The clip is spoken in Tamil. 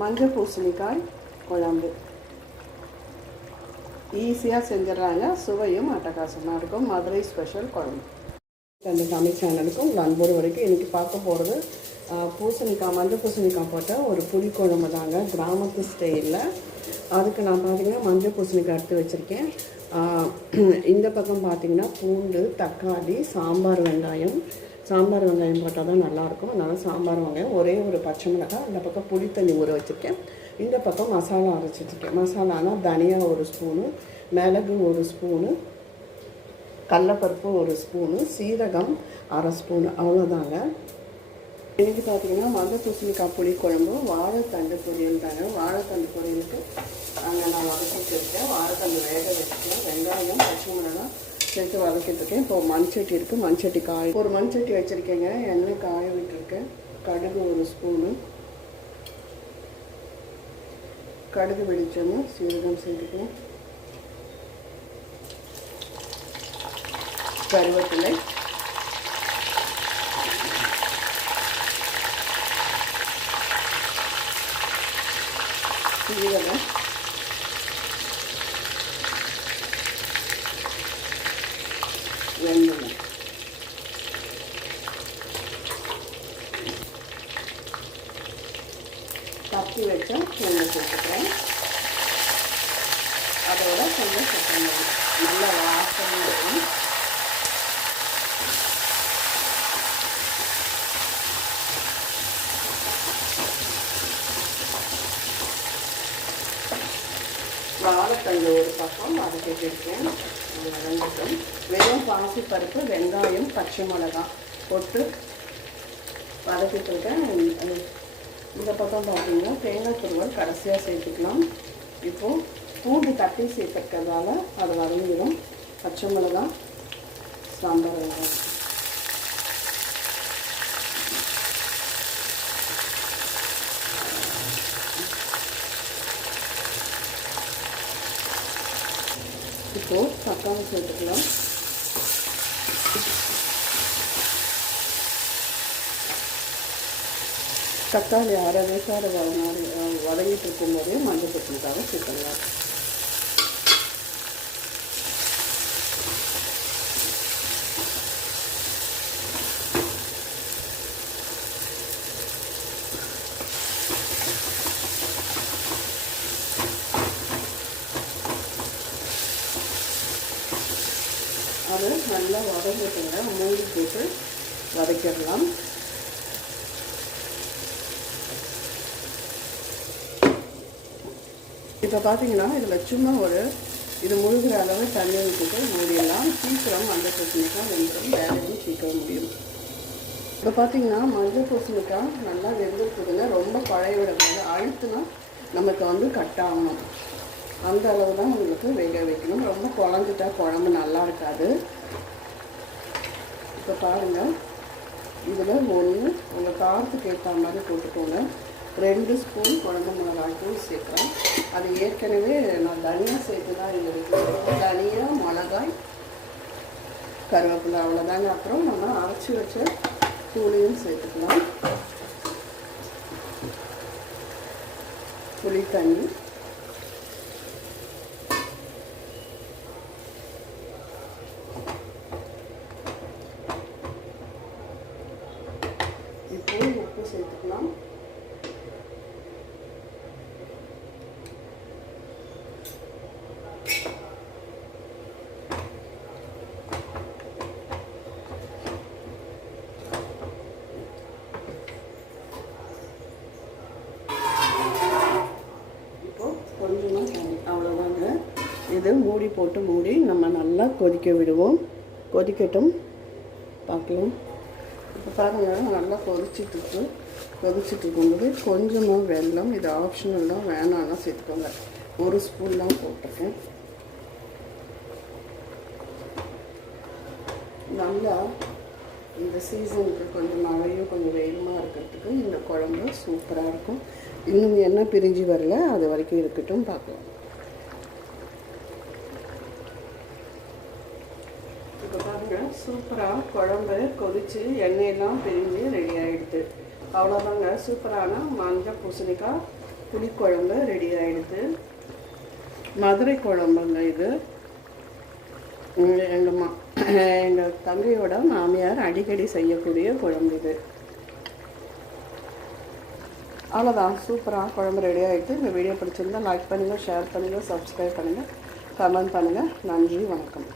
மஞ்சள் பூசணிக்காய் குழம்பு. ஈஸியாக செஞ்சிடறாங்க. சுவையும் அட்டகாசமாக இருக்கும். மதுரை ஸ்பெஷல் குழம்பு. அந்த தமிழ் சேனலுக்கும் உங்கள் அன்போடு வரைக்கும் இன்றைக்கி பார்க்க போகிறது பூசணிக்காய் மஞ்சள் பூசணிக்காய் போட்ட ஒரு புளி குழம்பு தாங்க கிராமத்து ஸ்டைலில். அதுக்கு நான் பார்த்தீங்கன்னா மஞ்சள் பூசணிக்காய் எடுத்து வச்சுருக்கேன். இந்த பக்கம் பார்த்தீங்கன்னா பூண்டு தக்காளி சாம்பார் வெங்காயம் சாம்பார் வெங்காயம் போட்டால் தான் நல்லாயிருக்கும். அதனால் சாம்பார் வெங்காயம் ஒரே ஒரு பச்சை மிளகாய் அந்த பக்கம் புளி தண்ணி ஊற வச்சுருக்கேன். இந்த பக்கம் மசாலா அரைச்சி வச்சுருக்கேன். மசாலானா தனியா ஒரு ஸ்பூனு மிளகு ஒரு ஸ்பூனு கடலப்பருப்பு ஒரு ஸ்பூனு சீரகம் அரை ஸ்பூனு அவ்வளோதாங்க. இன்றைக்கி பார்த்தீங்கன்னா மத பூசணிக்காய் புளி குழம்பு வாழைத்தண்டு பொரியல் தாங்க. வாழைத்தண்டு பொரியலுக்கு அங்கே நான் வதக்கி வச்சுருக்கேன் வாழைத்தண்டு வேக வச்சுருக்கேன் வெங்காயம் பச்சை மிளகாய் சேர்த்து வதக்கிட்டுருக்கேன் இப்போ மண்சட்டி இருக்குது மண்சட்டி காய். ஒரு மண்சட்டி வச்சுருக்கேங்க. எண்ணெய் காய விட்டுருக்கேன். கடுகு ஒரு ஸ்பூனு. கடுகு வெடிச்சோன்னு சீரகம் சேர்த்துக்கணும் கருவேப்பிலை சீரகம் வெந்தயம் தப்பி வச்ச பூண்டை சேர்த்துக்கிறேன் அதோட கொஞ்சம் கொத்தமல்லி நல்ல வாசனை இருக்கும். வாழைத்தண்டு ஒரு பக்கம் வதக்கிட்டு இருக்கேன் அது வதங்கட்டும். வெறும் பாசிப்பருப்பு வெங்காயம் பச்சை மிளகாய் போட்டு வதக்கிட்டு இருக்கேன். இந்த பக்கம் பார்த்தீங்கன்னா தேங்காய் துருவல் கடைசியாக சேர்த்துக்கலாம். இப்போது பூண்டு தட்டி சேர்த்துக்கிறதால அது வரைஞ்சிடும் பச்சை மிளகா சாம்பார் வெங்காயம். இப்போது தக்காளி சேர்த்துக்கலாம். தக்காளி அரை வேக்காடு வதங்கிட்டு இருக்கும்போதே மஞ்சள் பச்சைக்காக சேர்த்துடலாம் அது நல்லா வதங்கிட்டுங்க. மூடி போட்டு வதக்கிடலாம். இப்போ பார்த்தீங்கன்னா இதில் சும்மா ஒரு இது முழுகிற அளவு தண்ணி விட்டுட்டு மூடிடலாம். சீக்கிரம் அந்த பூசணிக்காய் வெந்துடும் வேலையும் சீக்கிரம் முடியும். இப்போ பார்த்தீங்கன்னா மஞ்சள் பூசணிக்காய் நல்லா வெந்துருக்குதுங்க. ரொம்ப பழைய விடக்கூடாது அழுத்துனா நமக்கு வந்து கட் ஆகணும் அந்த அளவு தான் உங்களுக்கு வேக வைக்கணும். ரொம்ப குழஞ்சிட்டா குழம்பு நல்லா இருக்காது. இப்போ பாருங்கள் இதில் ஒன்று உங்கள் காரத்துக்கு ஏற்ற மாதிரி போட்டுக்கோங்க. ரெண்டு ஸ்பூன் குழம்பு மிளகாய் சேர்க்குறேன். அது ஏற்கனவே நான் தனியாக சேர்த்து தான் எங்களுக்கு தனியாக மிளகாய் கருவேப்பிலை அவ்வளோதாங்க அப்புறம் நம்ம அரைச்சி வச்ச தூளையும் சேர்த்துக்கலாம். புளி தண்ணி. இப்போ உப்பு சேர்த்துக்கலாம் இப்போ கொஞ்சமாக தண்ணி அவ்வளோதாங்க இது மூடி போட்டு மூடி நம்ம நல்லா கொதிக்க விடுவோம். கொதிக்கட்டும். பார்க்கலாம். இப்போ பாருங்கள் நல்லா கொதிச்சிட்டு கொதிச்சுட்டு கொதிச்சிட்டு இருக்கும்போது கொஞ்சமாக வெள்ளம் இது ஆப்ஷனல் தான் வேணாம்னா சேர்த்துக்கோங்க. ஒரு ஸ்பூன் தான் போட்டிருக்கேன். நல்லா இந்த சீசனுக்கு கொஞ்சம் மழையும் கொஞ்சம் வெயிலுமாக இருக்கிறதுக்கு இந்த குழம்பு சூப்பராக இருக்கும். இன்னும் என்ன பிரிஞ்சு வரல அது வரைக்கும் இருக்கட்டும் பார்க்கலாம். இப்போ பாருங்கள் சூப்பராக குழம்பு கொதிச்சு எண்ணெயெல்லாம் பிரிஞ்சு ரெடி ஆகிடுது அவ்வளோதாங்க சூப்பரான மஞ்சள் பூசணிக்காய் புளிக்குழம்பு ரெடி ஆகிடுது மதுரை குழம்புங்க இது. எங்கள் மா எங்கள் தங்கையோட மாமியார் அடிக்கடி செய்யக்கூடிய குழம்பு இது. அவ்வளோதான் சூப்பராக குழம்பு ரெடி ஆகிட்டு இந்த வீடியோ பிடிச்சிருந்தா லைக் பண்ணுங்கள் ஷேர் பண்ணுங்கள் சப்ஸ்கிரைப் பண்ணுங்கள் கமெண்ட் பண்ணுங்கள் நன்றி வணக்கம்.